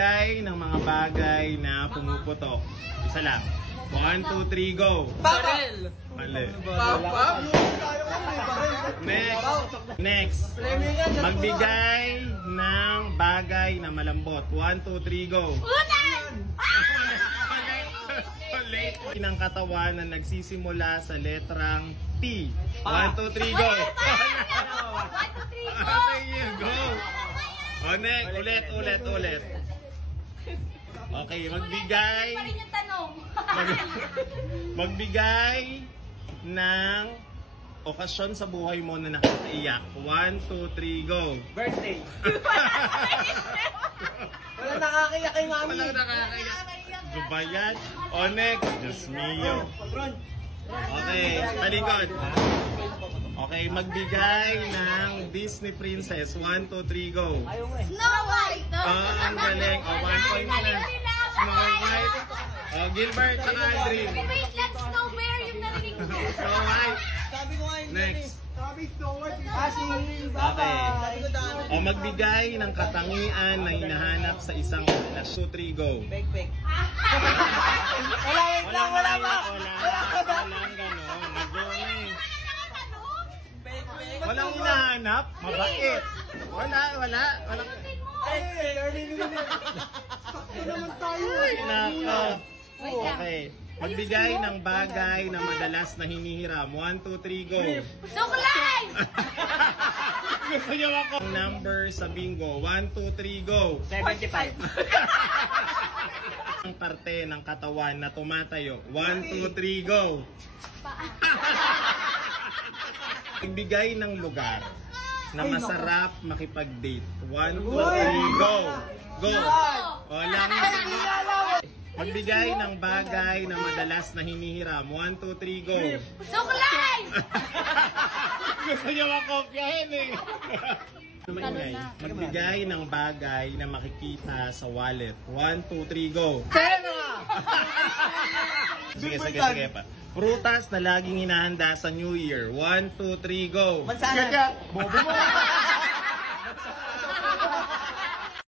Ng mga bagay na pumuputok. Isa lang. 1, 2, 3, go! Barel! Mali. Papa? Next. Magbigay ng bagay na malambot. 1, 2, 3, go! Ulan! Ulit. Ng katawan na nagsisimula sa letrang T. 1, 2, 3, go! 1, 2, 3, go! Go! O, next. Ulit. Okay, magbigay. Pa rin yung tanong. Magbigay ng okasyon sa buhay mo na nakakaiyak. 1, 2, 3, go! Birthday! Wala nakakayak kay mami! Walang nakakaiyak. Dubayan. O, next. Diyos mio. Okay, talikod. Okay, magbigay ng Disney princess. 1, 2, 3, go! Snow White! Ang galing. O, 1 point na. Snow White. O, Gilbert, saka Aldrin. Wait lang, Snow Bear yung narinig ko. Snow White. Sabi ko nga yun. Next. Sabi Snow White. Kasi Okay. O, magbigay ng katangian na hinahanap sa isang 1, 2, 3, go! Pek-pek. Wala pa! Walang gano'n. Nag-go. Pek-pek. Walang hinahanap. Mabait. Wala. Pek-pek. Sakto naman tayo. Ay, nako. Okay. Magbigay ng bagay na madalas na hinihiram. 1, 2, 3, go! Suklay! Gusto niyo ako? Number sa bingo. 1, 2, 3, go! 75. Ang parte ng katawan na tumatayo. 1, 2, 3, go! Magbigay ng lugar na masarap makipag-date. 1, 2, 3, go! Go! Walang magbigay ng bagay na madalas na hinihiram. 1, 2, 3, go! Suklay! Gusto niyo makopyahin eh. Magbigay ng bagay na makikita sa wallet. 1, 2, 3, go! Sige pa. Prutas na laging hinahanda sa New Year. 1, 2, 3, go! Mansana. Bobo mo!